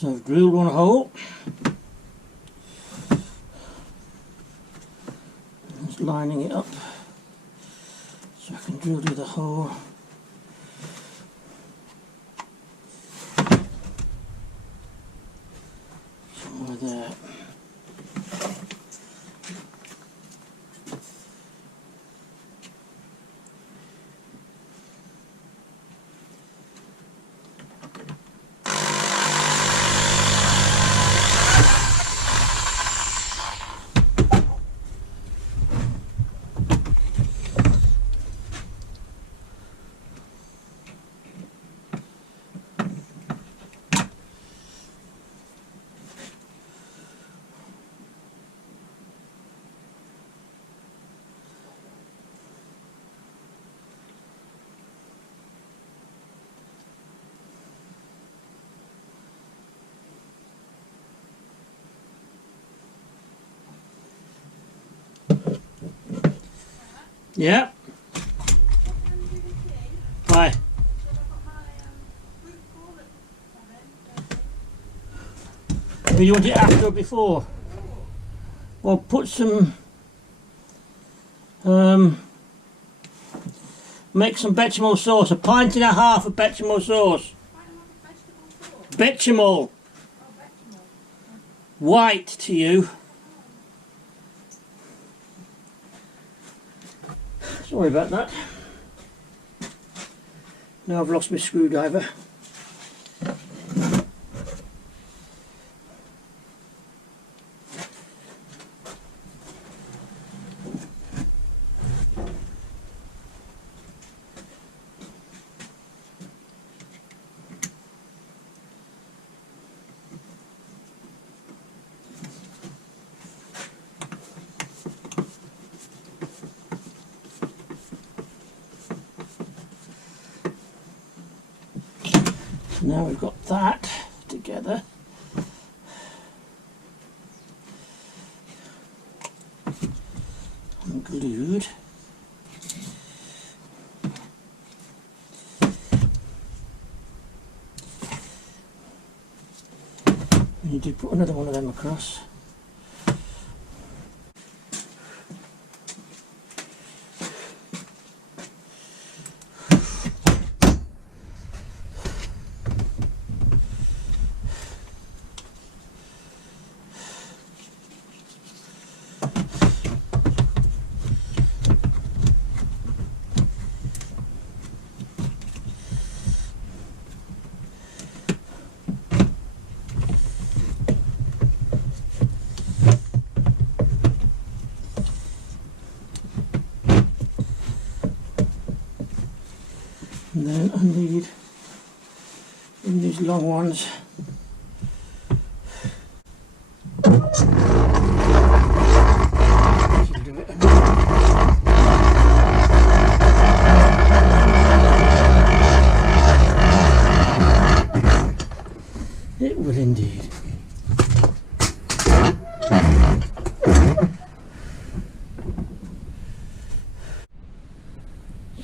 So I've drilled one hole. Just lining it up so I can drill the other hole. Somewhere there. Yeah. Why? Do you want it after or before? Well, put some, make some bechamel sauce, 1.5 pints of bechamel sauce. Bechamel. White to you. Sorry about that. Now I've lost my screwdriver. Now we've got that together. And glued. We need to put another one of them across. And then I need, in these long ones, it will indeed.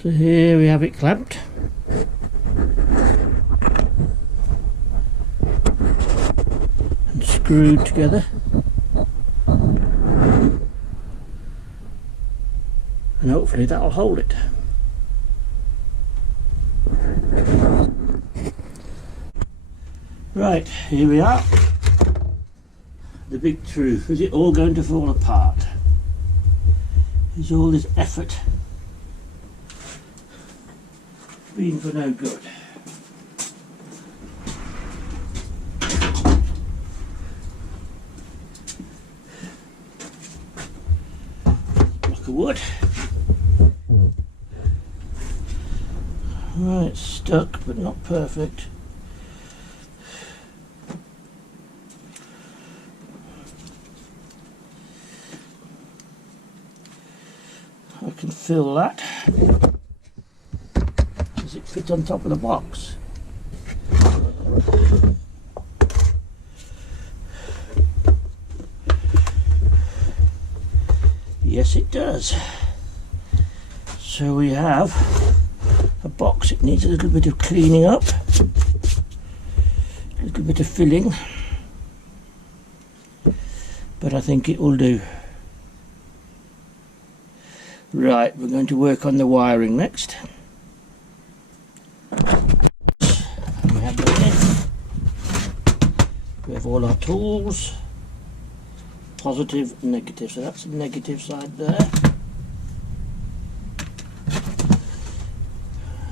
So here we have it clamped. And screwed together. And hopefully that'll hold it. Right, here we are. The big truth, is it all going to fall apart? Is all this effort been for no good? Block of wood. Right, it's stuck but not perfect. I can fill that. Does it fit on top of the box? Yes, it does. So we have a box. It needs a little bit of cleaning up. little bit of filling, but I think it will do. Right, we're going to work on the wiring next. We have the lid. We have all our tools, positive and negative, so that's the negative side there,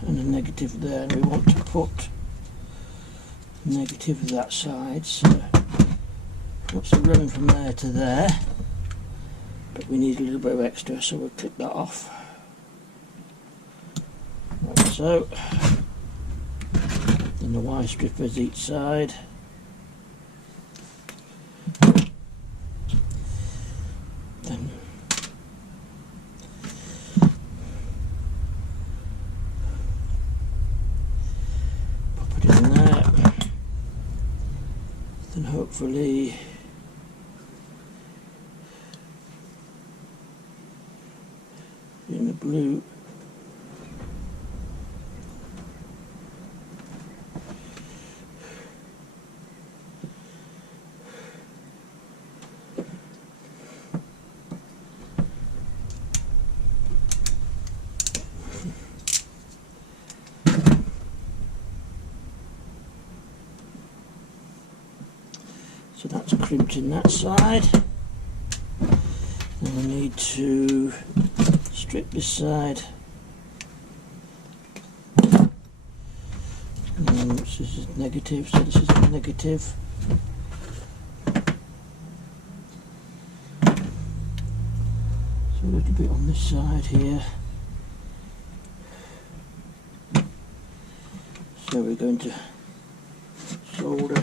and a negative there, and we want to put negative that side, so what's the run from there to there, but we need a little bit of extra, so we'll clip that off like so. Then the wire strippers each side. Then pop it in there. Then hopefully in the blue so that's crimped in that side. Then we need to strip this side. And this is negative, so this is negative. So a little bit on this side here. So we're going to solder.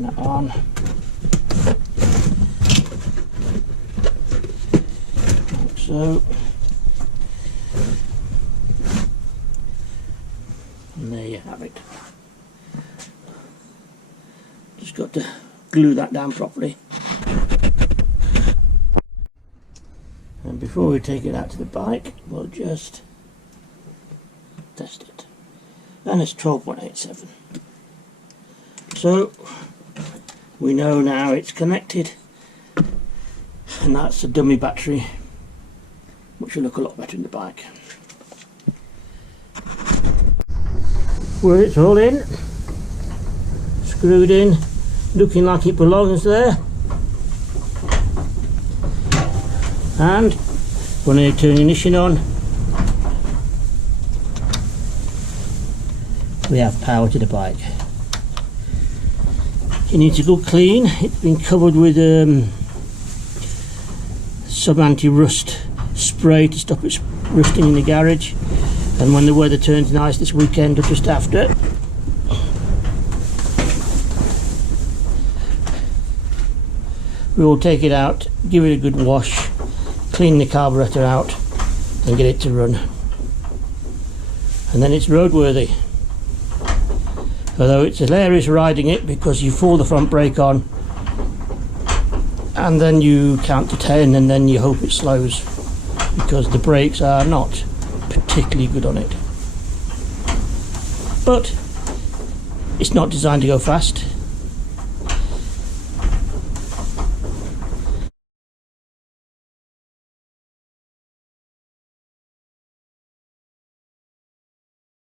That on. Like so. And there you have it. Just got to glue that down properly. And before we take it out to the bike, we'll just test it. And it's 12.87. So we know now it's connected, and that's a dummy battery, which will look a lot better in the bike. Well, it's all in, screwed in, looking like it belongs there. And when I turn the ignition on, we have power to the bike. It needs a good clean. It's been covered with some anti-rust spray to stop it rusting in the garage, and when the weather turns nice this weekend or just after, we will take it out, give it a good wash, clean the carburetor out and get it to run, and then it's roadworthy. Although it's hilarious riding it because you fall the front brake on and then you count to 10 and then you hope it slows, because the brakes are not particularly good on it. But it's not designed to go fast.